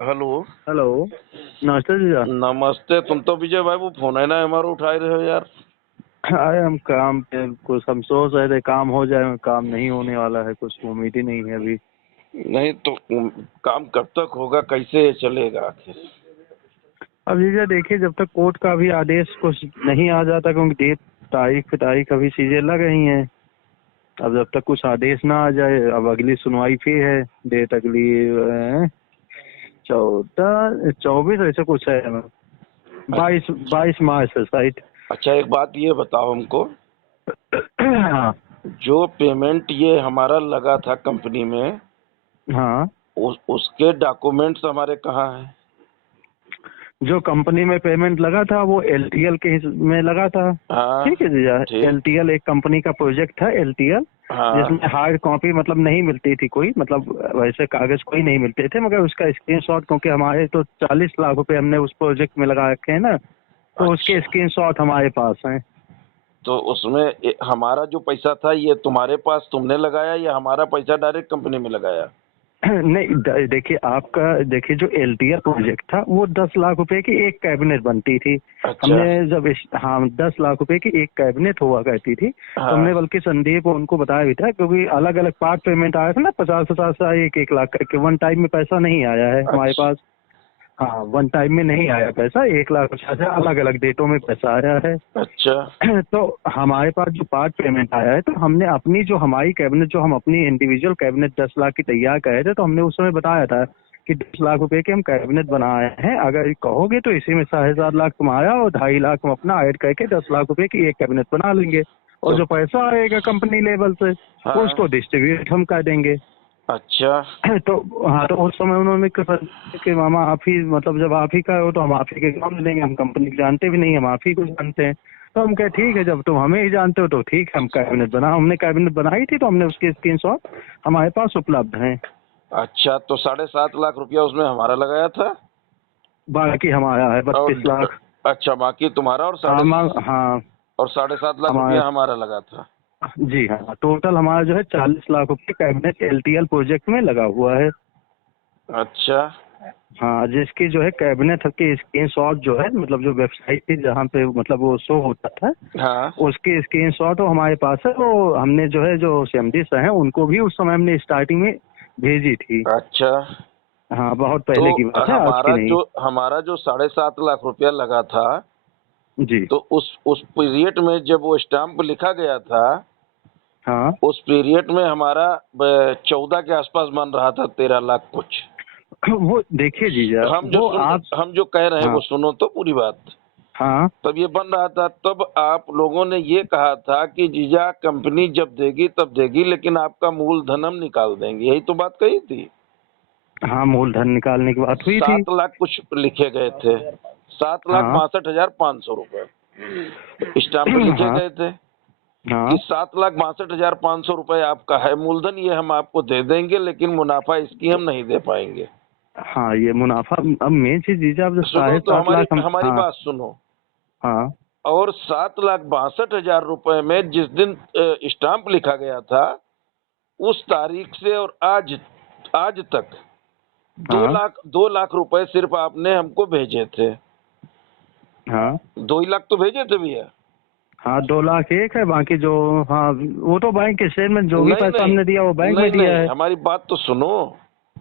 Hello. Hello. नमस्ते जीजा। नमस्ते। तुम तो विजय भाई वो फोन है ना हमारा उठा ही रहे हो यार। अरे हम काम पे कुछ हम सोच रहे थे काम हो जाए, काम नहीं होने वाला है, कुछ उम्मीद ही नहीं है अभी। नहीं तो काम कब तक होगा, कैसे चलेगा आखिर? अब जीजा देखिए, जब तक कोर्ट का भी आदेश कुछ नहीं आ जाता, क्योंकि डेट तारीख अभी चीजें लग रही हैं। अब जब तक कुछ आदेश ना आ जाए, अब अगली सुनवाई फिर है। डेट अगली 14 24 ऐसे कुछ है। 22 22 मार्च है शायद। अच्छा एक बात ये बताओ हमको, हाँ। जो पेमेंट ये हमारा लगा था कंपनी में, हाँ, उसके डॉक्यूमेंट्स हमारे कहाँ हैं? जो कंपनी में पेमेंट लगा था वो एलटीएल के में लगा था। ठीक है हाँ भैया। ठीक। एलटीएल एक कंपनी का प्रोजेक्ट था, एलटीएल, हाँ जिसमें हार्ड कॉपी मतलब नहीं मिलती थी कोई, मतलब वैसे कागज कोई नहीं मिलते थे, मगर उसका स्क्रीनशॉट, क्योंकि हमारे तो 40 लाख रुपए हमने उस प्रोजेक्ट में लगा रखे हैं ना, तो उसके अच्छा। स्क्रीनशॉट हमारे पास हैं। तो उसमें हमारा जो पैसा था ये तुम्हारे पास, तुमने लगाया या हमारा पैसा डायरेक्ट कंपनी में लगाया? नहीं, देखिए आपका, देखिए जो एलटीआर प्रोजेक्ट था वो 10 लाख रुपए की एक कैबिनेट बनती थी। अच्छा। हमने जब हाँ, 10 लाख रुपए की एक कैबिनेट हुआ करती थी, तो हमने हाँ। बल्कि संदीप उनको बताया भी था, क्योंकि अलग अलग पार्ट पेमेंट आया था ना, 50 50 एक 1 लाख करके, वन टाइम में पैसा नहीं आया है हमारे अच्छा। पास। हाँ, वन टाइम में नहीं आया पैसा, 1 लाख 50 हजार अलग अलग डेटों में पैसा आया है। अच्छा। तो हमारे पास जो पार्ट पेमेंट आया है, तो हमने अपनी जो हमारी कैबिनेट, जो हम अपनी इंडिविजुअल कैबिनेट 10 लाख की तैयार करे थे, तो हमने उस समय बताया था कि 10 लाख रुपए की हम कैबिनेट बनाए हैं, अगर कहोगे तो इसी में 7.5 लाख तुम्हारा और 2.5 लाख हम अपना ऐड करके 10 लाख रुपए की एक कैबिनेट बना लेंगे, और तो जो पैसा आएगा कंपनी लेवल से उसको हाँ। डिस्ट्रीब्यूट हम कर देंगे। अच्छा। तो हाँ, तो उस समय उन्होंने कहा कि मामा आप ही, मतलब जब आप ही का हो तो हम आप ही के काम देंगे, हम कंपनी को जानते भी नहीं, हम आप ही को जानते हैं। तो हम कहे ठीक है, जब तुम हमें ही जानते हो तो ठीक है, हम कैबिनेट हमने कैबिनेट बनाई थी, तो हमने उसके स्क्रीनशॉट हमारे पास उपलब्ध हैं। अच्छा तो 7.5 लाख रुपया उसमें हमारा लगाया था। बाकी हमारा है और 32 लाख। अच्छा बाकी तुम्हारा, और हाँ हाँ, और 7.5 लाख हमारा, रुपया हमारा लगा था। जी हाँ, टोटल हमारा जो है 40 लाख रुपए कैबिनेट एलटीएल प्रोजेक्ट में लगा हुआ है। अच्छा। हाँ, जिसकी जो है कैबिनेट की स्क्रीनशॉट जो है, मतलब जो वेबसाइट थी जहाँ पे मतलब वो शो होता था, हाँ। उसकी स्क्रीनशॉट वो हमारे पास है। वो हमने जो है, जो सीएमडी सर हैं, उनको भी उस समय हमने स्टार्टिंग में भेजी थी। अच्छा हाँ, बहुत तो पहले की बात है, आज की नहीं। हमारा जो 7.5 लाख रुपया लगा था, जी। तो उस पीरियड में जब वो स्टाम्प लिखा गया था, हाँ। उस पीरियड में हमारा 14 के आसपास बन रहा था, 13 लाख कुछ। वो देखिए जीजा, वो आप, हम जो कह रहे हैं हाँ वो सुनो तो पूरी बात। हाँ तब ये बन रहा था, तब आप लोगों ने ये कहा था कि जीजा कंपनी जब देगी तब देगी, लेकिन आपका मूलधन हम निकाल देंगे, यही तो बात कही थी। हाँ, मूलधन निकालने की बात हुई थी। 7 लाख कुछ लिखे गए थे, सात लाख हाँ। बासठ हजार पाँच सौ रुपए स्टाम्प पे लिखे हाँ। गए थे कि हाँ। 7,62,500 रुपए आपका है मूलधन, ये हम आपको दे देंगे, लेकिन मुनाफा इसकी हम नहीं दे पाएंगे। हाँ, ये मुनाफा, अब मेन चीज जीजा, अब जो सुनो साढ़े तो सात हमारी लाख हम, हमारी हाँ बात सुनो। हाँ और 7,62,000 रुपए में जिस दिन स्टाम्प लिखा गया था, उस तारीख से और आज आज तक हाँ 2 लाख रुपए सिर्फ आपने हमको भेजे थे। हाँ 2 ही लाख तो भेजे थे भैया। हाँ, 2 लाख एक है, बाकी जो, हाँ वो तो बैंक के स्टेटमेंट, जो भी नहीं पैसा नहीं हमने दिया वो बैंक नहीं में दिया नहीं, है। हमारी बात तो सुनो।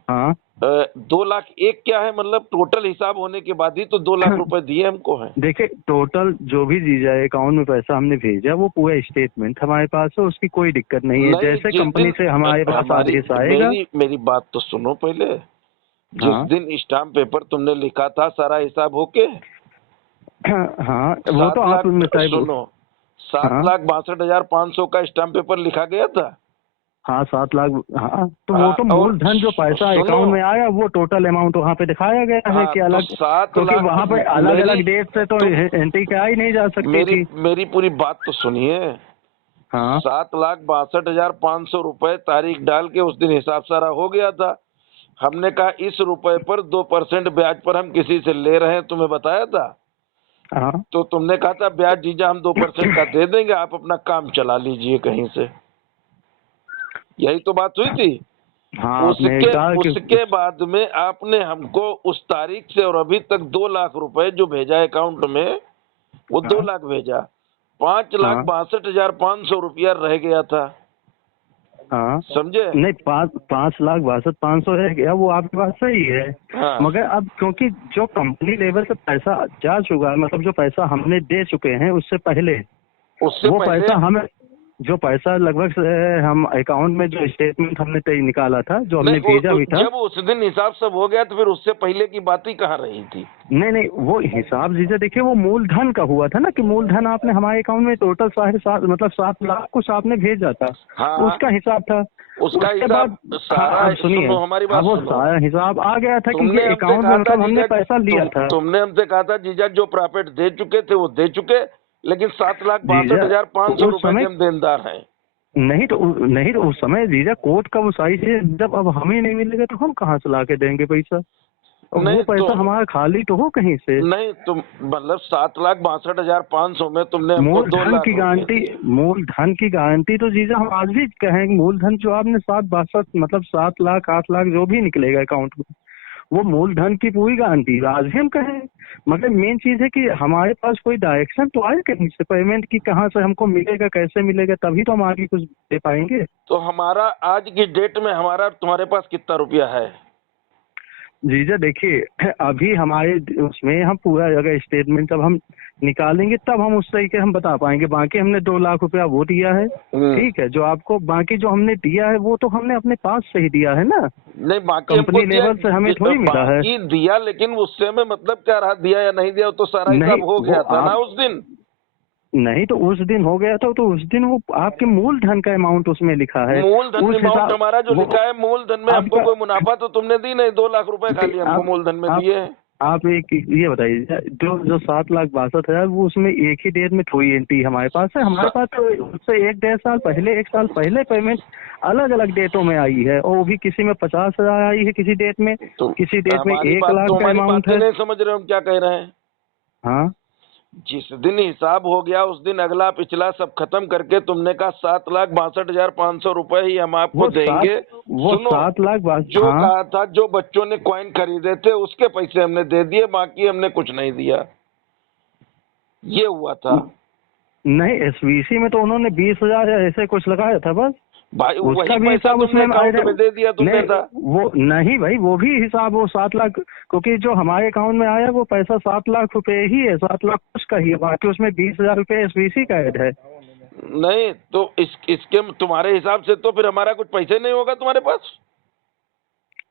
हाँ। 2 लाख एक क्या है, मतलब टोटल हिसाब होने के बाद ही तो 2 लाख रुपए दिए हमको है। देखिए, टोटल जो भी जीजा अकाउंट में पैसा हमने भेजा, वो पूरा स्टेटमेंट हमारे पास है, उसकी कोई दिक्कत नहीं है। नहीं, जैसे जिस कंपनी दिन से हमारे पास हमारी आदेश आएगा। मेरी मेरी बात तो सुनो पहले। जिस हाँ। दिन स्टाम्प पेपर तुमने लिखा था, सारा हिसाब होके हाँ, वो तो सात आप लाख साहब। सुनो, सात हाँ। लाख बासठ हजार पाँच सौ का स्टाम्प पेपर लिखा गया था। हाँ, 7 लाख। हाँ, तो वो हाँ, तो और मूलधन जो पैसा सुनो। अकाउंट में आया, वो टोटल अमाउंट वहाँ पे दिखाया गया है हाँ कि तो अलग, सात क्योंकि लाख वहाँ पे अलग मेरी अलग डेट से तो तुम एंट्री कराई नहीं जा सकती मेरी थी। मेरी पूरी बात तो सुनिए। हाँ। 7,62,500 रुपए तारीख डाल के उस दिन हिसाब सारा हो गया था। हमने कहा इस रुपए पर 2% ब्याज पर हम किसी से ले रहे हैं, तुम्हें बताया था। हाँ। तो तुमने कहा था ब्याज जीजा हम 2% का दे देंगे, आप अपना काम चला लीजिए कहीं से। यही तो बात हुई थी। हाँ आपने उसके कहा कि उसके बाद में आपने हमको उस तारीख से और अभी तक 2 लाख रुपए जो भेजा अकाउंट में, वो 2 लाख भेजा, 5,62,500 रुपया रह गया था, हाँ समझे? नहीं 5,62,500 है क्या, वो आपकी बात सही है। हाँ, मगर अब क्योंकि जो कंपनी लेवल से पैसा जा चुका है, मतलब जो पैसा हमने दे चुके हैं उससे पहले, उससे वो पहले पैसा हमें, जो पैसा लगभग से हम अकाउंट में जो स्टेटमेंट हमने निकाला था, जो हमने नहीं, भेजा भी था। जब उस दिन हिसाब सब हो गया तो फिर उससे पहले की बात ही कहाँ रही थी? नहीं नहीं, वो हिसाब जीजा देखिए, वो मूलधन का हुआ था ना, कि मूलधन आपने हमारे अकाउंट में टोटल 7.5 मतलब 7 लाख कुछ आपने भेजा था, हाँ, उसका हिसाब था। उसका उसके हिसाब बाद सारा, अब सुनिए, सुनो हमारी हाँ बात वो सुनो। सारा हिसाब आ गया था कि तुमने ये हमसे अकाउंट में कहा था मतलब हमने जीजा, पैसा लिया था। तुमने हमसे कहा था जीजा जो प्रॉफिट दे चुके थे वो दे चुके, लेकिन 7,62,500 उस रुपए के समय हम देनदार हैं। नहीं तो उस समय जीजा कोर्ट का वो सारी चीजें जब अब हमें नहीं मिलेगा तो हम कहाँ से ला के देंगे पैसा, और वो नहीं पैसा तो हमारा खाली तो हो कहीं से। नहीं तुम मतलब 7,62,500 में तुमने हमको 2 मूलधन लाख की रुपए गारंटी, दिए। मूलधन की गारंटी तो जीजा हम आज भी कहेंगे, मूलधन जो आपने 7,62 मतलब 7 लाख 8 लाख जो भी निकलेगा अकाउंट में, वो मूलधन की पूरी गारंटी आज भी हम कहें। मगर मेन चीज है कि हमारे पास कोई डायरेक्शन तो आए कहीं से पेमेंट की, कहाँ से हमको मिलेगा, कैसे मिलेगा, तभी तो हम आगे कुछ दे पाएंगे। तो हमारा आज की डेट में हमारा तुम्हारे पास कितना रुपया है? जीजा देखिए, अभी हमारे उसमें हम पूरा अगर स्टेटमेंट जब हम निकालेंगे तब हम उस तरीके हम बता पाएंगे। बाकी हमने 2 लाख रुपया वो दिया है, ठीक है, जो आपको बाकी जो हमने दिया है वो तो हमने अपने पास से ही दिया है ना, नहीं बाकी हमको कंपनी दिया, लेवल से हमें थोड़ी मिला है। बाकी दिया, लेकिन उससे में मतलब क्या रहा, दिया या नहीं दिया, वो तो सारा नहीं हिसाब हो वो गया था ना आप, उस दिन। नहीं तो उस दिन हो गया था, तो उस दिन वो आपके मूलधन का अमाउंट उसमें लिखा है, मूलधन उस अमाउंट हिसाब हमारा जो वो लिखा है, मूलधन में हमको आपका। कोई मुनाफा तो तुमने दी नहीं, 2 लाख रुपए खाली हमको आप मूलधन में आप दिए हैं। आप एक ये बताइए, जो जो 7,62,000 वो उसमें एक ही डेट में थोड़ी एंट्री हमारे पास है, हमारे पास तो उससे 1 डेढ़ साल पहले 1 साल पहले पेमेंट अलग अलग डेटों में आई है, और वो भी किसी में 50,000 आई है, किसी डेट में, तो किसी डेट में हमारी 1 लाख तो का हमारी अमाउंट बातें है। नहीं समझ रहे हो हम क्या कह रहे हैं? हाँ जिस दिन हिसाब हो गया उस दिन अगला पिछला सब खत्म करके तुमने कहा 7,62,500 रुपए ही हम आपको वो सात देंगे। वो सुनो, 7 लाख जो हाँ कहा था, जो बच्चों ने कॉइन खरीदे थे उसके पैसे हमने दे दिए, बाकी हमने कुछ नहीं दिया, ये हुआ था। नहीं, एसवीसी में तो उन्होंने 20,000 ऐसे कुछ लगाया था बस, भाई उसका वही भी पैसा हिसाब तुमने उसमें अकाउंट में दे दिया तुमने नहीं था। वो नहीं भाई, वो भी हिसाब वो 7 लाख, क्योंकि जो हमारे अकाउंट में आया वो पैसा 7 लाख रुपए ही है, 7 लाख कुछ का ही है, बाकी उसमें 20,000 रुपए एसवीसी का ऐड है। नहीं तो इसके तुम्हारे हिसाब से तो फिर हमारा कुछ पैसे नहीं होगा तुम्हारे पास।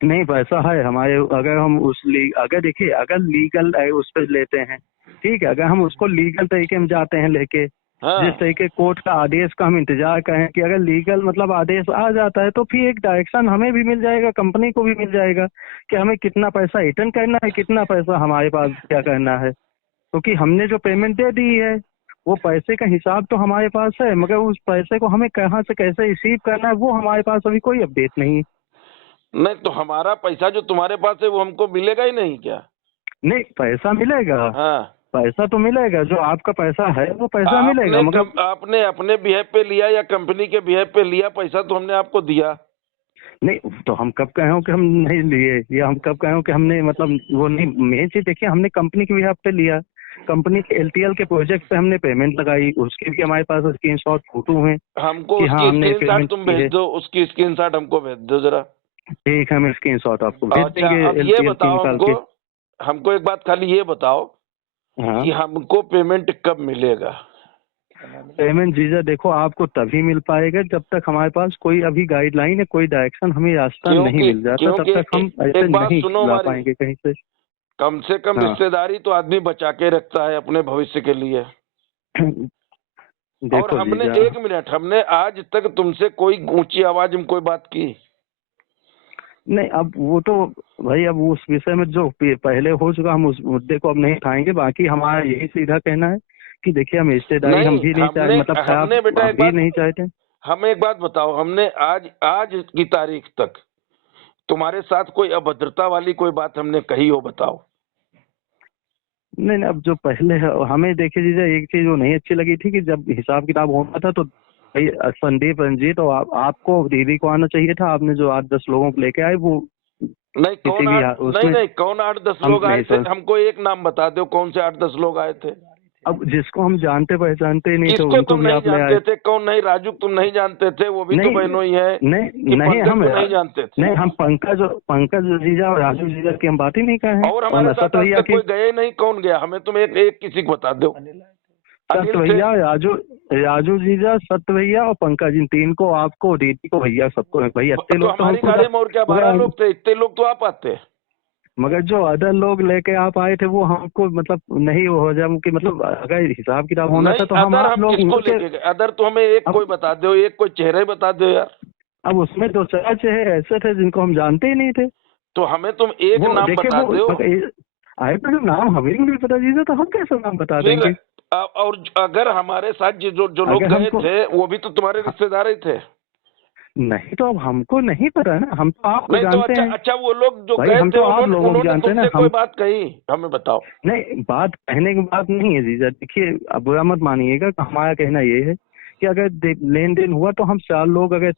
नहीं पैसा है हमारे, अगर हम अगर देखिए, अगर लीगल उस पर लेते हैं, ठीक है, अगर हम उसको लीगल तरीके में जाते हैं लेके, हाँ, जिस तरीके कोर्ट का आदेश का हम इंतजार करें, कि अगर लीगल मतलब आदेश आ जाता है तो फिर एक डायरेक्शन हमें भी मिल जाएगा, कंपनी को भी मिल जाएगा, कि हमें कितना पैसा रिटर्न करना है, कितना पैसा हमारे पास क्या करना है, क्योंकि हमने जो पेमेंट दे दी है वो पैसे का हिसाब तो हमारे पास है, मगर उस पैसे को हमें कहाँ से कैसे रिसीव करना है वो हमारे पास अभी कोई अपडेट नहीं है। नहीं तो हमारा पैसा जो तुम्हारे पास है वो हमको मिलेगा ही नहीं क्या? नहीं पैसा मिलेगा, हाँ, पैसा तो मिलेगा, जो आपका पैसा है वो पैसा मिलेगा, मगर आपने अपने बिहेव पे लिया या कंपनी के बिहेव पे लिया पैसा, तो हमने आपको दिया। नहीं तो हम कब कहे हो कि हम नहीं लिए, या हम कब कहे हो कि हमने मतलब वो नहीं, मेन चीज देखिए, हमने कंपनी के बिहाफ पे लिया, कंपनी के एलटीएल के प्रोजेक्ट पे हमने पेमेंट लगाई, उसके भी हमारे पास स्क्रीनशॉट फोटो हैं हमको कि हाँ उसकी हमने स्क्रीनशॉट पेमेंट तुम की भेज है। दो, उसकी स्क्रीनशॉट हमको भेज दो जरा। ठीक है, हम स्क्रीनशॉट आपको भेज अच्छा देंगे अब ये एलटीएल की बताओ निकाल हमको, के। हमको एक बात खाली ये बताओ हाँ कि हमको पेमेंट कब मिलेगा? पेमेंट जीजा देखो, आपको तभी मिल पाएगा जब तक हमारे पास कोई अभी गाइडलाइन है, कोई डायरेक्शन, हमें रास्ता नहीं क्योंकि मिल जाता तब क्योंकि तक हम ऐसे एक बात नहीं सुनो ला हमारी, पाएंगे कहीं से। कम से कम हाँ रिश्तेदारी तो आदमी बचा के रखता है अपने भविष्य के लिए। और देखो हमने जीजा, 1 मिनट, हमने आज तक तुमसे कोई ऊंची आवाज में कोई बात की? नहीं अब वो तो भाई, अब उस विषय में जो पहले हो चुका हम उस मुद्दे को अब नहीं उठाएंगे, बाकी हमारा यही सीधा कहना है कि देखिए, हम रिश्तेदारी हम नहीं, भी नहीं चाहते, मतलब खराब हमने बेटा हम एक भी बात, नहीं चाहते। हमें एक बात बताओ, हमने आज आज की तारीख तक तुम्हारे साथ कोई अभद्रता वाली कोई बात हमने कही हो, बताओ? नहीं नहीं, अब जो पहले हमें देखिए जीजा, एक चीज वो नहीं अच्छी लगी थी कि जब हिसाब किताब होता था तो भाई संदीप रंजीत, और आपको दीदी को आना चाहिए था। आपने जो 8-10 लोगों को लेके आए वो नहीं किसी कौन भी आठ नहीं उसमें नहीं कौन 8-10 हम लोग आए नहीं थे? सर। हमको एक नाम बता दो, कौन से 8-10 लोग आए थे? अब जिसको हम जानते पहचानते ही नहीं थे किसको उनको तुम भी नहीं आप ले आए। जानते थे? कौन नहीं? राजू तुम नहीं जानते थे, वो भी तो नहीं बहनों ही है। नहीं कि नहीं, पंकज हम को नहीं जानते थे? नहीं, हम पंकज जीजा और राजू जीजा की हम बात ही नहीं कर रहे हैं। और और हमारे नसत साथ आज भैया तक की, कोई गए नहीं? कौन गया? हमें तुम एक एक किसी को बता दो। सत अनिल थे। भैया, राजू जीजा, सत भैया और पंकज, इन 3 को, आपको, दीदी को, भैया, सबको। भाई इतने तो लोग तो हमारी हमको गाड़ी में और क्या 12 मगर लोग थे? इतने लोग तो आप आते। मगर जो अदर लोग लेके आप आए थे वो हमको मतलब नहीं हो जाए कि मतलब अगर हिसाब किताब होना था नहीं तो हम अदर आप हम लोग किसको मिलके। लेके गए? अदर तो हमें एक अब कोई बता दो, एक कोई चेहरा ही बता दो यार। अब उसमें 2-4 चेहरे ऐसे थे जिनको हम जानते ही नहीं थे। तो हमें तुम एक वो नाम देखिए बता वो दो। आए तो नाम हमें भी नहीं पता जीजा, तो हम कैसे नाम बता फिर देंगे? और अगर हमारे साथ जो जो लोग अगर गए हमको थे वो भी तो तुम्हारे रिश्तेदार ही थे। नहीं तो अब हमको नहीं पता ना, हम तो आपको नहीं तो जानते अच्छा हैं। अच्छा, वो लोग जो भाई गए हम थे तो आप उन्होंने लोगों को उन्होंने जानते हैं ना तुमसे कोई हम। बात कही? हमें बताओ। नहीं, बात कहने की बात नहीं है जीजा। देखिए, अब बुरा मत मानिएगा, हमारा कहना ये है कि अगर लेन देन हुआ तो हम 4 लोग अगर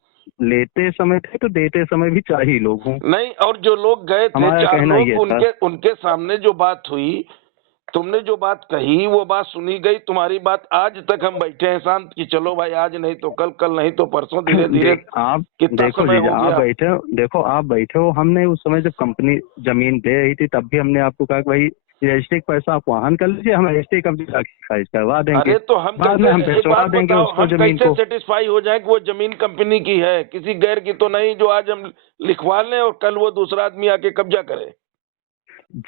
लेते समय थे तो देते समय भी 4 ही लोग हों। नहीं, और जो लोग गए थे हमारा 4 कहना लोग, ये था। उनके उनके सामने जो बात हुई, तुमने जो बात कही वो बात सुनी गई। तुम्हारी बात आज तक हम बैठे हैं शांत कि चलो भाई आज नहीं तो कल, कल नहीं तो परसों, धीरे धीरे। आप कितना देखो समय जीजा, हो आप गया? बैठे हो, देखो आप बैठे हो, हमने उस समय जब कंपनी जमीन दे रही थी तब भी हमने आपको कहा कि भाई रजिस्ट्री का पैसा आप वाहन कर लीजिए, हम रजिस्ट्री कब्जा खारिज करवा देंगे, अरे तो हम बाद में हम कैसे, एक भिजवा बात देंगे बताओ, उसको हम जमीन कैसे को। सेटिस्फाई हो जाए कि वो जमीन कंपनी की है, किसी गैर की तो नहीं, जो आज हम लिखवा लें और कल वो दूसरा आदमी आके कब्जा करे?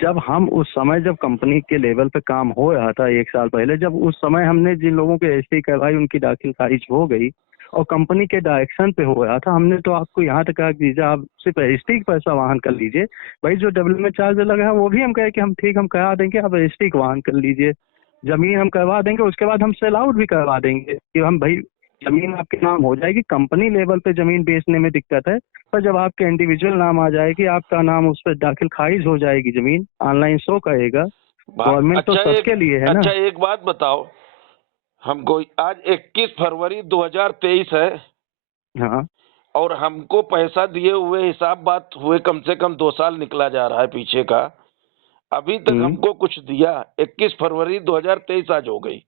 जब हम उस समय जब कंपनी के लेवल पे काम हो रहा था 1 साल पहले, जब उस समय हमने जिन लोगों की रजिस्ट्री करवाई उनकी दाखिल खारिज हो गई और कंपनी के डायरेक्शन पे हो रहा था, हमने तो आपको यहाँ तक कहा कि जीजा आप सिर्फ रजिस्ट्री का पैसा वाहन कर लीजिए। भाई जो डेवलपमेंट चार्ज लगा है वो भी हम कहे कि हम ठीक, हम करा देंगे, आप रजिस्ट्री का वाहन कर लीजिए, जमीन हम करवा देंगे, उसके बाद हम सेल आउट भी करवा देंगे कि हम भाई जमीन आपके नाम हो जाएगी। कंपनी लेवल पे जमीन बेचने में दिक्कत है, पर जब आपके इंडिविजुअल नाम आ जाएगी, आपका नाम उस पर दाखिल खारिज हो जाएगी, जमीन ऑनलाइन शो करेगा। गवर्नमेंट तो अच्छा सबके लिए है ना। एक बात बताओ हमको। आज 21 फरवरी 2023 है हाँ। और हमको पैसा दिए हुए हिसाब बात हुए कम से कम 2 साल निकला जा रहा है पीछे का। अभी तक हम्म। हमको कुछ दिया? 21 फरवरी 2023 आज हो गई।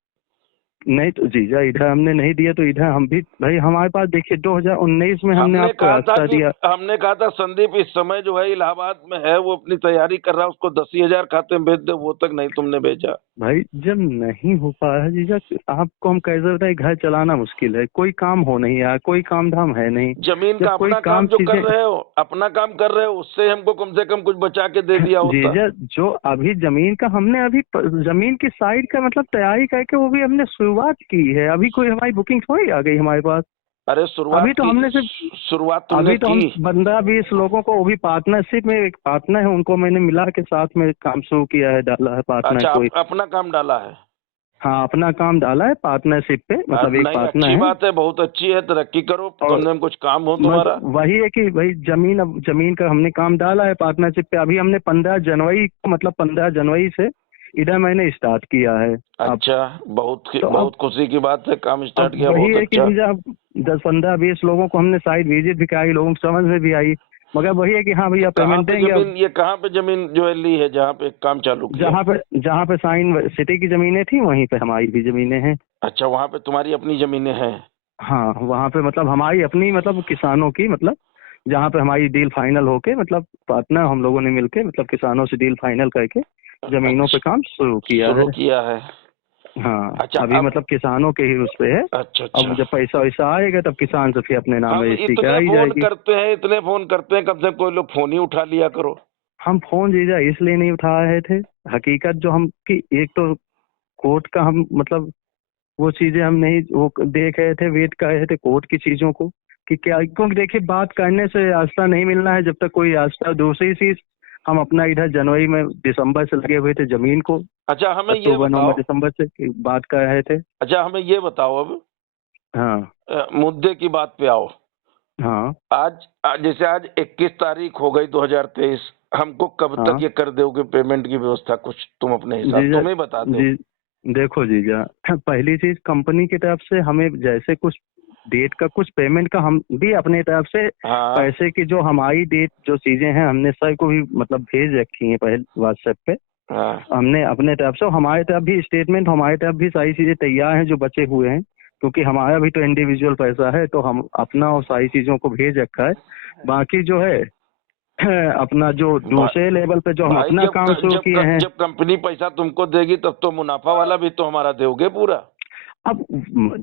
नहीं तो जीजा इधर हमने नहीं दिया तो इधर हम भी भाई, हमारे पास देखिए 2019 में हमने आपको रास्ता दिया। हमने कहा था संदीप इस समय जो है इलाहाबाद में है, वो अपनी तैयारी कर रहा है, उसको 10,000 खाते में भेज दे, वो तक नहीं तुमने भेजा। भाई जब नहीं हो पा रहा है जीजा, आपको हम कैसे बताए, घर चलाना मुश्किल है, कोई काम हो नहीं यार, कोई काम धाम है नहीं। जमीन का जब कोई अपना काम जो कर चीजें रहे हो, अपना काम कर रहे हो, उससे हमको कम से कम कुछ बचा के दे दिया होता। जीजा जो अभी जमीन का हमने अभी जमीन की साइड का मतलब तैयारी करके वो भी हमने शुरुआत की है, अभी कोई हमारी बुकिंग थोड़ी आ गई हमारे पास। अरे अभी तो हमने सिर्फ शुरुआत तुमने अभी तो हम की। 15-20 लोगों को, वो भी पार्टनरशिप में, एक पार्टनर है उनको मैंने मिला के साथ में काम शुरू किया है, डाला है पार्टनर अच्छा, कोई। अपना काम डाला है? हाँ, अपना काम डाला है पार्टनरशिप पे, मतलब एक नहीं, पार्टनर अच्छी है। बात है, बहुत अच्छी है, तरक्की करो, और तुमने कुछ काम हो बस तुम्हारा। वही है कि भाई जमीन, अब जमीन का हमने काम डाला है पार्टनरशिप पे। अभी हमने 15 जनवरी को, मतलब 15 जनवरी से इधर मैंने स्टार्ट किया है। अब अच्छा, तो बहुत खुशी की बात है, काम स्टार्ट अब किया, वही बहुत है कि अच्छा। जीजा 10-15-20 लोगों को हमने साइड विजिट भी कराई, लोगों को समझ में भी आई, मगर वही है कि हाँ भैया कहाँ पेमेंट पे देंगे। अब जमीन, ये कहाँ पे जमीन जो है ली है, जहाँ पे काम चालू किया? जहाँ पे साइन सिटी की जमीनें थी वहीं पे हमारी भी जमीनें हैं। अच्छा, वहाँ पे तुम्हारी अपनी जमीनें हैं? हाँ, वहाँ पे मतलब हमारी अपनी, मतलब किसानों की, मतलब जहाँ पे हमारी डील फाइनल होके, मतलब पार्टनर हम लोगों ने मिलके, मतलब किसानों से डील फाइनल करके जमीनों पे काम शुरू किया शुरू है। किया है। हाँ, अच्छा, अभी अब मतलब किसानों के ही उस पे है। अच्छा अब अच्छा, जब पैसा वैसा आएगा तब किसान से फिर अपने नाम हम रजिस्ट्री इतने कराई फोन जाएगी। करते हैं, इतने फोन करते हैं, कम से कम कोई लोग फोन ही उठा लिया करो। हम फोन जीजा इसलिए नहीं उठा रहे थे, हकीकत जो हम कि एक तो कोर्ट का हम मतलब वो चीजें हम नहीं वो देख रहे थे, वेट कर रहे थे कोर्ट की चीजों को कि क्या, क्योंकि देखिए बात करने से रास्ता नहीं मिलना है जब तक कोई रास्ता। दूसरी चीज, हम अपना इधर जनवरी में, दिसंबर से लगे हुए थे जमीन को, अच्छा हमें ये अक्टूबर बताओ नवंबर दिसंबर से बात कर रहे थे। अच्छा हमें ये बताओ अब, हाँ मुद्दे की बात पे आओ। हाँ जैसे आज 21 तारीख हो गई 2023, हमको कब तक हाँ ये कर दोगे पेमेंट की व्यवस्था? कुछ तुम अपने हिसाब जीजा, तुम्हें बता दो। जी देखो जीजा, पहली चीज कंपनी की तरफ से हमें जैसे कुछ डेट का कुछ पेमेंट का हम भी अपने तरफ से हाँ पैसे की जो हमारी डेट जो चीजें हैं हमने सर को भी मतलब भेज रखी हैं पहले व्हाट्सएप पे। हाँ हमने अपने तरफ से, हमारे तरफ भी स्टेटमेंट, हमारे तरफ भी सारी चीजें तैयार हैं जो बचे हुए हैं, क्योंकि हमारा भी तो इंडिविजुअल पैसा है, तो हम अपना और सारी चीजों को भेज रखा है। बाकी जो है अपना जो दूसरे लेवल पे जो हम भाई अपना काम शुरू किए हैं। जब कंपनी पैसा तुमको देगी तब तो मुनाफा वाला भी तो हमारा दोगे पूरा। अब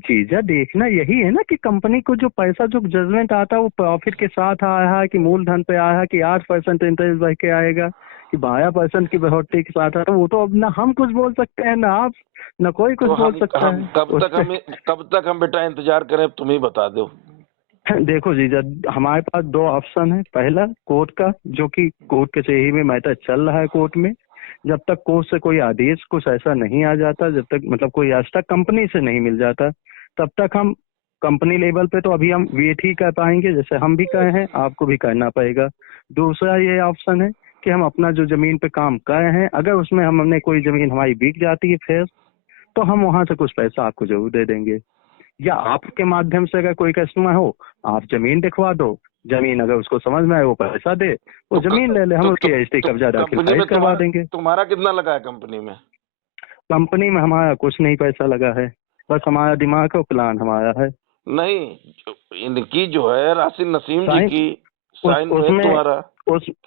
चीजा देखना यही है ना कि कंपनी को जो पैसा जो जजमेंट आता है वो प्रॉफिट के साथ आया है कि मूलधन पे आया है कि 8% इंटरेस्ट बढ़ के आएगा कि 12% की बढ़ोतरी के साथ आता है, वो तो अब ना हम कुछ बोल सकते हैं ना आप, ना कोई कुछ तो बोल सकता है कब तक हम बेटा इंतजार करें, तुम ही बता दो। देखो जीजा, हमारे पास दो ऑप्शन है। पहला कोर्ट का, जो कि कोर्ट कचहरी में मैटर चल रहा है कोर्ट में। जब तक कोर्ट से कोई आदेश कुछ ऐसा नहीं आ जाता, जब तक मतलब कोई रास्ता कंपनी से नहीं मिल जाता, तब तक हम कंपनी लेवल पे तो अभी हम वेट ही कर पाएंगे, जैसे हम भी कहे हैं आपको भी करना पड़ेगा। दूसरा ये ऑप्शन है कि हम अपना जो जमीन पे काम कर रहे हैं, अगर उसमें हमने कोई जमीन हमारी बिक जाती है फिर, तो हम वहां से कुछ पैसा आपको जरूर दे देंगे, या आपके माध्यम से अगर कोई कस्टमर हो आप जमीन दिखवा दो, जमीन अगर उसको समझ में आए वो पैसा दे, वो जमीन ले ले, हम उसकी रजिस्ट्री कब्जा दाखिल खारिज करवा देंगे। तुम्हारा कितना लगा है कंपनी में? कंपनी में हमारा कुछ नहीं पैसा लगा है, बस हमारा दिमाग का प्लान हमारा है। नहीं, इनकी जो है राशिद नसीम जी की साइन है उसमें तुम्हारा,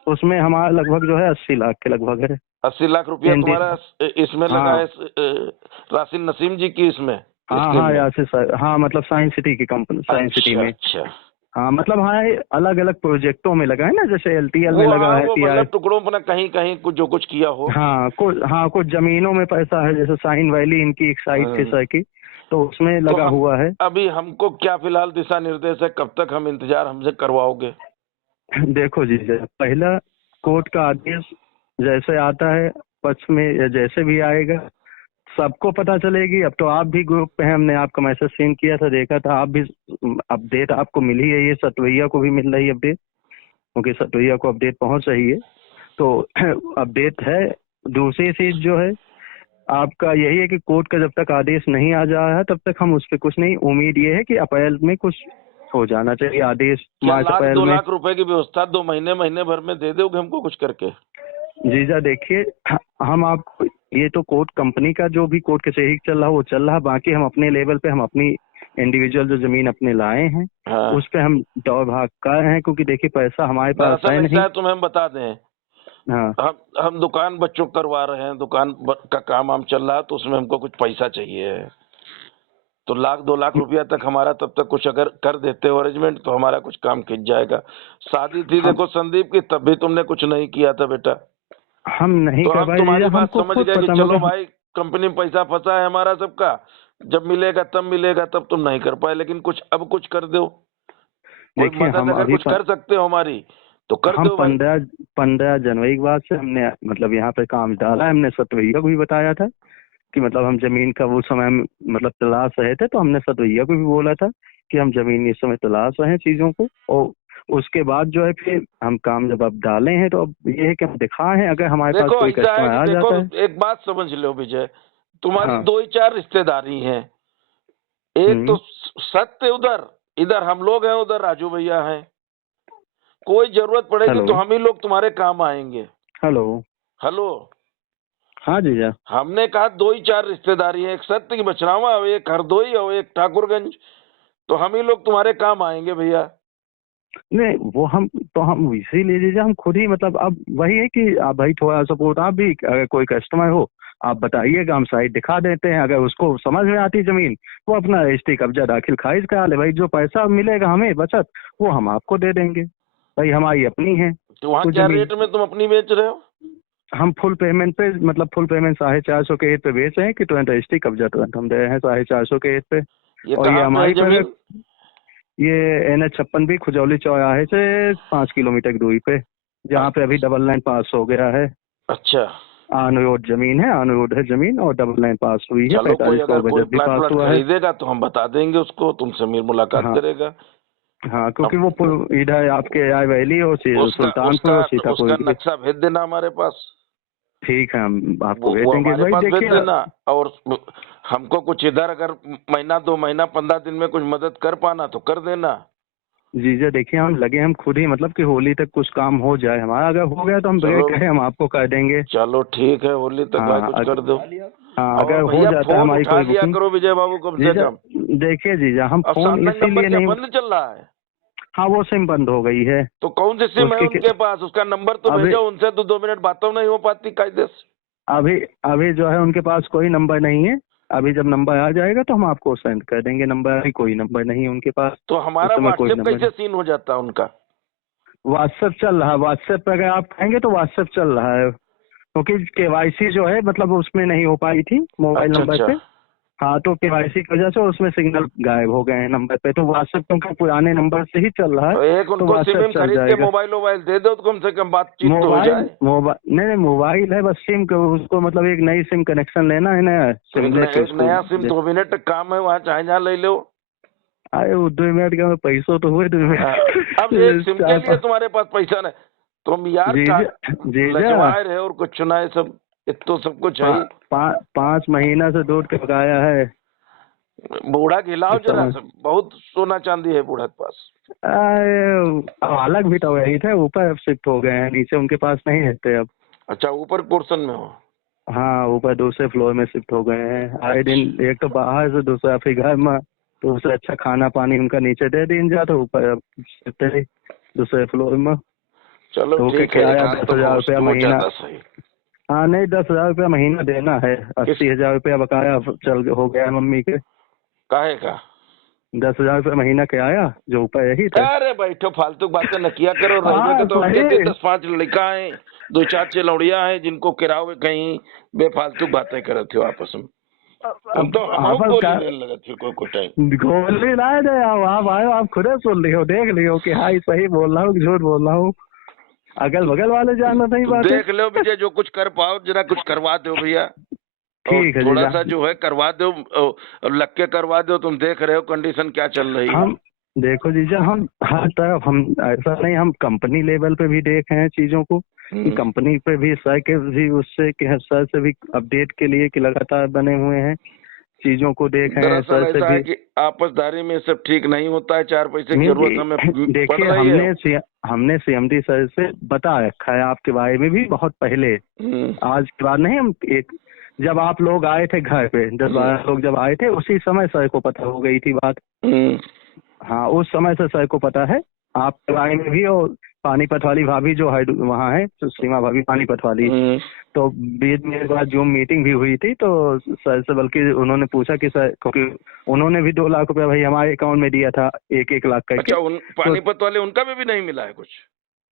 उसमें हमारा लगभग जो है 80 लाख के लगभग है। 80 लाख रुपया तुम्हारा इसमें लगा है राशिद नसीम जी की इसमें। हाँ यासिर सर, हाँ मतलब साइंस सिटी की कंपनी, साइंस सिटी में। अच्छा हाँ मतलब हाँ अलग अलग प्रोजेक्टों में लगा है ना, जैसे LTL में लगा है, मतलब टुकड़ों पर कहीं कहीं कुछ जो कुछ किया हो। कुछ जमीनों में पैसा है, जैसे साइन वैली इनकी एक साइड थी सर की, तो उसमें लगा हुआ है। अभी हमको क्या फिलहाल दिशा निर्देश है, कब तक हम इंतजार हमसे करवाओगे? देखो जी, पहला कोर्ट का आदेश जैसे आता है पक्ष में, या जैसे भी आएगा सबको पता चलेगी। अब तो आप भी ग्रुप पे हैं, हमने आपका मैसेज सेंड किया था, देखा था आप भी, अपडेट आपको मिली है, ये सतवैया को भी मिल रही है अपडेट, क्योंकि सतवैया को अपडेट पहुंच रही है, तो अपडेट है। दूसरी चीज जो है आपका यही है कि कोर्ट का जब तक आदेश नहीं आ जा रहा है तब तक हम उस पर कुछ नहीं, उम्मीद ये है कि अप्रैल में कुछ हो जाना चाहिए आदेश, मार्च अप्रैल में। 2 लाख रुपए की व्यवस्था 2 महीने भर में दे दोगे हमको कुछ करके? जीजा देखिए, हम आपको ये तो कोर्ट कंपनी का जो भी कोर्ट कचहरी चल रहा है वो चल रहा है, बाकी हम अपने लेवल पे हम अपनी इंडिविजुअल जो जमीन अपने लाए हैं उस पे हम दौड़ भाग कर रहे हैं, क्योंकि देखिए पैसा हमारे पास है नहीं। तुम्हें हम बता दें, हाँ हम दुकान बच्चों करवा रहे हैं, दुकान का काम हम चल रहा है, तो उसमें हमको कुछ पैसा चाहिए, तो 1-2 लाख रुपया तक हमारा तब तक कुछ अगर कर देते हो अरेंजमेंट तो हमारा कुछ काम खिंच जाएगा। शादी थी देखो संदीप की, तब भी तुमने कुछ नहीं किया था बेटा। हम नहीं तो हम तुम्हारी बात समझ गए कि चलो मतलब भाई कंपनी में पैसा फंसा है हमारा सबका, जब मिलेगा तब तुम नहीं कर पाए, लेकिन कुछ अब कुछ कर दो, कोई मदद अगर कुछ कर सकते हो हमारी तो कर दो। 15 जनवरी के बाद से हमने मतलब यहाँ पे काम डाला है। हमने सतवैया को भी बताया था कि मतलब हम जमीन का वो समय मतलब तलाश रहे थे, तो हमने सतवैया को भी बोला था कि हम जमीन इस समय तलाश रहे हैं चीजों को, और उसके बाद जो है फिर हम काम जब अब डाले हैं तो अब ये है कि हम दिखाए हैं, अगर हमारे पास कोई कस्टमर आ जाता है। एक बात समझ लो विजय, तुम्हारी 2-4 रिश्तेदारी हैं, एक तो सत्य उधर, इधर हम लोग हैं, उधर राजू भैया हैं, कोई जरूरत पड़ेगी तो हम ही लोग तुम्हारे काम आएंगे। हेलो हाँ जी जा, हमने कहा 2-4 रिश्तेदारी है, एक सत्य की बछरावा, एक हरदोई और एक ठाकुरगंज, तो हम ही लोग तुम्हारे काम आएंगे भैया। नहीं वो हम इसीलिए लीजिए, हम खुद ही मतलब अब वही है कि आप भाई थोड़ा सपोर्ट, आप भी अगर कोई कस्टमर हो आप बताइएगा, हम साइट दिखा देते हैं, अगर उसको समझ में आती जमीन वो अपना रजिस्ट्री कब्जा दाखिल खारिज करा ले, भाई जो पैसा मिलेगा हमें बचत वो हम आपको दे देंगे, भाई हमारी अपनी है। तो वहाँ क्या रेट में तुम अपनी बेच रहे हो? हम फुल पेमेंट पे, मतलब फुल पेमेंट 450 के रेट पे बेच रहे हैं कि तुरंत रजिस्ट्री कब्जा तुरंत हम दे रहे हैं 450 के रेट पे। और ये हमारी जमीन, ये NH56 भी खुजौली चौराहे से 5 किलोमीटर की दूरी पे, जहाँ पे अभी डबल लाइन पास हो गया है। अच्छा, ऑन रोड जमीन है, ऑन रोड है जमीन, और डबल लाइन पास हुई है, 4500 बजट भी पास हुआ है। खरीदेगा तो हम बता देंगे उसको, तुमसे मेरी मुलाकात करेगा। हाँ क्योंकि वो इधर आपके आई वैली और सुल्तानपुर और सीतापुर, उसका नक्शा भेज देना हमारे पास। ठीक है, हम आपको भेज वो देंगे हमारे भाई। पास भेज देखिए देना। और हमको कुछ इधर अगर महीना 2 महीना 15 दिन में कुछ मदद कर पाना तो कर देना। जीजा देखिए, हम लगे हम खुद ही मतलब कि होली तक कुछ काम हो जाए हमारा, अगर हो गया तो हम बगैर चलो कहे हम आपको कह देंगे। चलो ठीक है, होली तक भाई हाँ कुछ कर दो। हाँ, और अगर हो भैया जाता है फोन हमारी उठा कोई लिया बुकिंग। करो विजय बाबू कम से जीजा कम। देखिए जीजा, हम अब फोन सार्थक नंबर इसीलिए क्या नहीं। बंद चल रहा है? हाँ, वो सिम बंद हो गई है। तो कौन सी सिम है उसके उनके पास? उसका नंबर तो अभी भेजो, उनसे तो 2 मिनट बातों नहीं हो पाती कायदे से। अभी अभी जो है उनके पास कोई नंबर नहीं है। अभी जब नंबर आ जाएगा तो हम आपको सेंड कर देंगे नंबर। अभी कोई नंबर नहीं है उनके पास। तो इस हमारा समय कोई व्हाट्सएप नंबर कैसे नहीं। सीन हो जाता है उनका? व्हाट्सएप चल रहा है, व्हाट्सएप पे अगर आप कहेंगे तो व्हाट्सएप चल रहा है, क्योंकि केवाईसी जो है मतलब उसमें नहीं हो पाई थी मोबाइल अच्छा नंबर अच्छा। पे। हाँ, तो केवाईसी की वजह से उसमें सिग्नल गायब हो गए हैं नंबर पे, तो व्हाट्सएप क्योंकि पुराने नंबर से ही चल रहा है तो एक तो उनको व्हाट्सएप सिम चल खरीद के जाएगा। मोबाइल वोबाइल दे दो तो कम से कम बातचीत तो हो जाए। मोबाइल नहीं नहीं, मोबाइल है बस, सिम को उसको मतलब एक नई सिम कनेक्शन लेना है, नया तो सिम लेके एक उसको नया सिम 2 मिनट तक काम है, वहाँ चाहे जहाँ ले लो। आए वो 2 मिनट का पैसों तो हुए 2 मिनट। अब एक सिम के लिए 4-5 तुम्हारे पास पैसा नहीं, तुम यार का जीजा जीजा लजवाए रहे और कुछ सुनाए सब। ये तो सब कुछ है ही। 5 महीना से दूध के पकाया है। बूढ़ा खिलाओ इस जरा समय सा, बहुत सोना चांदी है बूढ़ा के पास। अलग भी तो वही थे, ऊपर शिफ्ट हो गए हैं, नीचे उनके पास नहीं रहते अब। अच्छा, ऊपर पोर्शन में हो? हाँ, ऊपर दूसरे फ्लोर में शिफ्ट हो गए हैं। आए दिन अच्छा एक तो बाहर से, दूसरा फिर घर में, तो उससे अच्छा खाना पानी उनका नीचे दे दिन जा, तो ऊपर अब शिफ्ट है दूसरे फ्लोर में। चलो तो ठीक है, क्या एक आया हाथ 10,000 रुपया तो महीना। ज्यादा सही। हाँ नहीं, 10,000 रुपया महीना देना है। किस 80,000 रुपया बकाया चल हो गया है मम्मी के। काहे का? 10,000 रुपया महीना के आया, जो ऊपर यही थे। अरे बैठो, फालतू बातें न किया करो। रहने के हाँ तो हम कहते सही। 10-5 लड़का है, 2-4 चिलौड़िया है जिनको किराओ कहीं बेफालतू बातें करते हो आपस में। तुम तो अब हम आपस गोली का लेने लगे थे कोई टाइम। गोली ना दे, आप आए आप खुद सुन लियो, देख लियो कि हाँ सही बोल रहा हूँ कि झूठ बोल रहा हूँ। अगल बगल वाले जानना सही तो बात है। देख लो विजय, जो कुछ कर पाओ जरा कुछ करवा दो भैया। और ठीक है थोड़ा जीजा। सा जो है करवा दो, लग के करवा दो। तुम देख रहे हो कंडीशन क्या चल रही है। हम देखो जीजा, हम हर तरफ, हम ऐसा नहीं, हम कंपनी लेवल पे भी देख रहे हैं चीजों को, कि कंपनी पे भी सर के भी उससे कि सर से भी अपडेट के लिए कि लगातार बने हुए हैं, चीजों को देख रहे हैं दरअसल सर से ऐसा है भी। कि आपसदारी में सब ठीक नहीं होता है, 4 पैसे की नहीं जरूरत हमें पड़ देखिए, रही है। हमने सीएमडी सर से बता रखा है आपके बारे में भी बहुत पहले। हम्म, आज की बात नहीं, हम एक जब आप लोग आए थे घर पे, 10-12 लोग जब आए थे, उसी समय सर को पता हो गई थी बात। हम्म। हाँ, उस समय से सर को पता है आपके बारे में भी। और पानीपत वाली भाभी जो है वहाँ है, तो सीमा भाभी पानीपत वाली, तो बीच में एक बार जूम मीटिंग भी हुई थी, तो सर से बल्कि उन्होंने पूछा कि सर, क्योंकि उन्होंने भी 2 लाख रुपया भाई हमारे अकाउंट में दिया था, 1-1 लाख करके। अच्छा, उन तो पानीपत वाले उनका भी नहीं मिला है कुछ?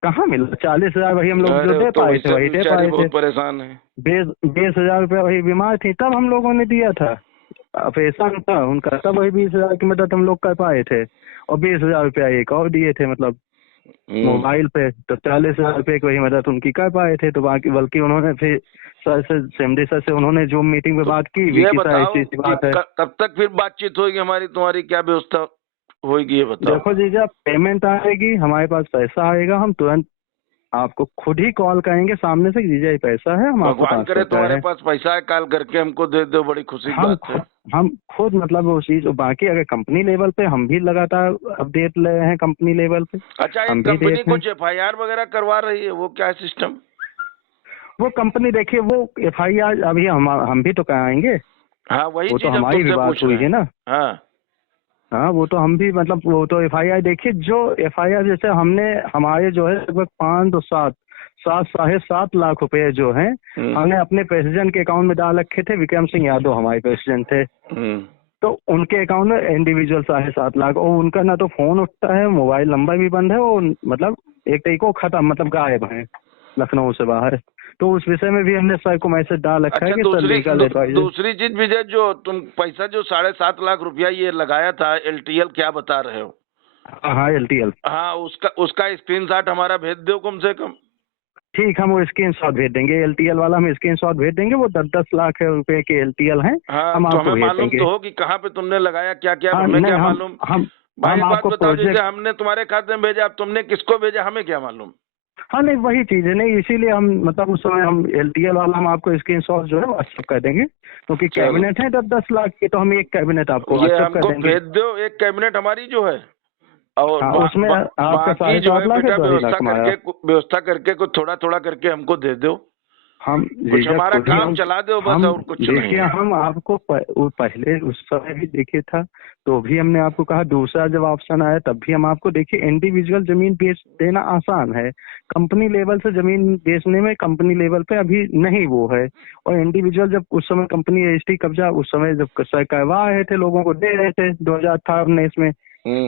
कहाँ मिला? 40,000 भाई हम लोग जो अरे दे तो पाए थे वैसे वही दे बेचारी पाए थे। बहुत परेशान है। 20,000 रुपया वही बीमार थी तब हम लोगों ने दिया था। ऑपरेशन था उनका, तब वही 20,000 की मदद हम लोग कर पाए थे। और 20,000 रुपया एक और दिए थे, मतलब मोबाइल पे, तो 40,000 रुपये की वही मदद उनकी कर पाए थे। तो बाकी बल्कि उन्होंने फिर सर से, सेमडी सर से उन्होंने जूम मीटिंग में बात की, ये विकी सर बताओ ऐसी ऐसी कि बात है। कब तक फिर बातचीत होगी हमारी तुम्हारी, क्या व्यवस्था होगी ये बताओ। देखो जीजा, पेमेंट आएगी, हमारे पास पैसा आएगा, हम तुरंत आपको खुद ही कॉल करेंगे सामने से, जीजा ये पैसा है, हम आपको भगवान करे ट्रांसफर कर रहे तुम्हारे हैं। पास पैसा है, कॉल करके हमको दे दो, बड़ी खुशी की बात है। हम खुद मतलब वो चीज, बाकी अगर कंपनी लेवल पे हम भी लगातार अपडेट ले रहे हैं, कंपनी लेवल पे अच्छा, हम एक भी कंपनी देख रहे हैं। कुछ FIR वगैरह करवा रही है, वो क्या है सिस्टम? वो कंपनी देखिए, वो FIR अभी हम भी तो कराएंगे। हाँ, वही वो तो चीज हम हमारी भी तुमसे बात पूछ हुई रहे है हैं। ना। हाँ, हाँ, वो तो हम भी मतलब, वो तो FIR देखिए, जो FIR जैसे हमने हमारे जो है लगभग 5 तो 7.5 लाख रुपए जो हैं हमने अपने प्रेसिडेंट के अकाउंट में डाल रखे थे। विक्रम सिंह यादव हमारे प्रेसिडेंट थे, तो उनके अकाउंट में इंडिविजुअल 7.5 लाख, और उनका ना तो फोन उठता है, मोबाइल नंबर भी बंद है, वो मतलब एक तरीके को खत्म, मतलब गायब है लखनऊ से बाहर। तो उस विषय में भी हमने सर को मैसेज डाल रखा है अच्छा, कि सर लीगल एडवाइजर। दूसरी चीज विजय, जो तुम पैसा जो 7.5 लाख रुपया ये लगाया था, LTL क्या बता रहे हो? हाँ, LTL। हाँ, उसका स्क्रीनशॉट हमारा भेज दो कम से कम। ठीक, हम वो स्क्रीनशॉट भेज देंगे, LTL वाला हम स्क्रीनशॉट भेज देंगे। वो 10-10 लाख रुपए के LTL हैं, हाँ, हम तो आपको हमें भेज मालूम देंगे। तो हो कि कहाँ पे तुमने लगाया, क्या क्या, हाँ हमें नहीं, क्या हम मालूम। हम भाई हम एक बात आपको बताओ, जैसे प्रोजेक्ट, हमने तुम्हारे खाते में भेजा, अब तुमने किसको भेजा, हमें क्या मालूम। हाँ नहीं वही चीज है, नहीं इसीलिए हम मतलब उस समय हम LTL वाला हम आपको स्क्रीनशॉट जो है व्हाट्सएप कर देंगे, क्योंकि चलो कैबिनेट है 10-10 लाख की, तो हम एक कैबिनेट आपको ये व्हाट्सएप कर हमको देंगे। भेज दो एक कैबिनेट हमारी जो है, और हाँ उसमें आपका बाकी जो 7.5 है लाख है, बेटा 2.5 लाख हमारा। व्यवस्था करके कुछ थोड़ा थोड़ा करके हमको दे दो, हम कुछ जीजा हमारा खुद ही काम चला दो बस, हम और कुछ नहीं देखिए है। हम आपको वो पहले उस समय भी देखे था, तो भी हमने आपको कहा, दूसरा जब ऑप्शन आया तब भी हम आपको देखिए, इंडिविजुअल जमीन बेच देना आसान है, कंपनी लेवल से जमीन बेचने में कंपनी लेवल पे अभी नहीं वो है, और इंडिविजुअल जब उस समय कंपनी रजिस्ट्री कब्जा उस समय जब करवा रहे थे, लोगों को दे रहे थे 2018-19 में,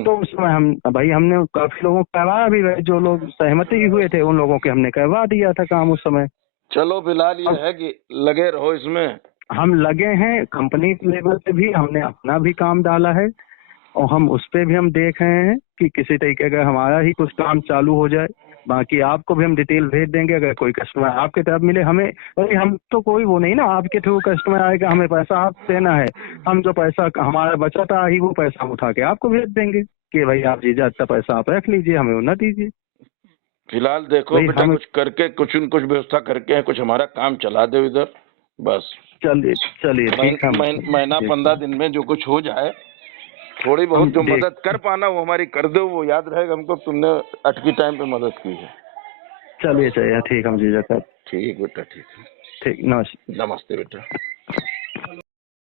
तो उस समय हम भाई हमने काफी लोगों को करवाया भी, जो लोग सहमति हुए थे उन लोगों के हमने करवा दिया था काम उस समय। चलो फिलहाल ये अब है कि लगे रहो इसमें। हम लगे हैं, कंपनी लेवल पे भी हमने अपना भी काम डाला है, और हम उस पे भी हम देख रहे हैं कि किसी तरीके का हमारा ही कुछ काम चालू हो जाए। बाकी आपको भी हम डिटेल भेज देंगे, अगर कोई कस्टमर आपके तरफ मिले हमें, अरे हम तो कोई वो नहीं ना, आपके थ्रू कस्टमर आएगा, हमें पैसा आप देना है, हम जो पैसा हमारा बचा ही वो पैसा हम उठा के आपको भेज देंगे कि भाई आप जीजा इतना पैसा आप रख लीजिए, हमें वो ना दीजिए। फिलहाल देखो भाई बेटा, हम कुछ करके कुछ न कुछ व्यवस्था करके कुछ हमारा काम चला दो इधर बस। चलिए चलिए ठीक है महीना 15 दिन में जो कुछ हो जाए, थोड़ी बहुत हम जो देख, मदद कर पाना वो हमारी कर दो, वो याद रहेगा हमको तुमने अटकी टाइम पे मदद की है। चलिए ठीक हम जीजा कर, ठीक बेटा ठीक है। ठीक नमस्ते। नमस्ते बेटा।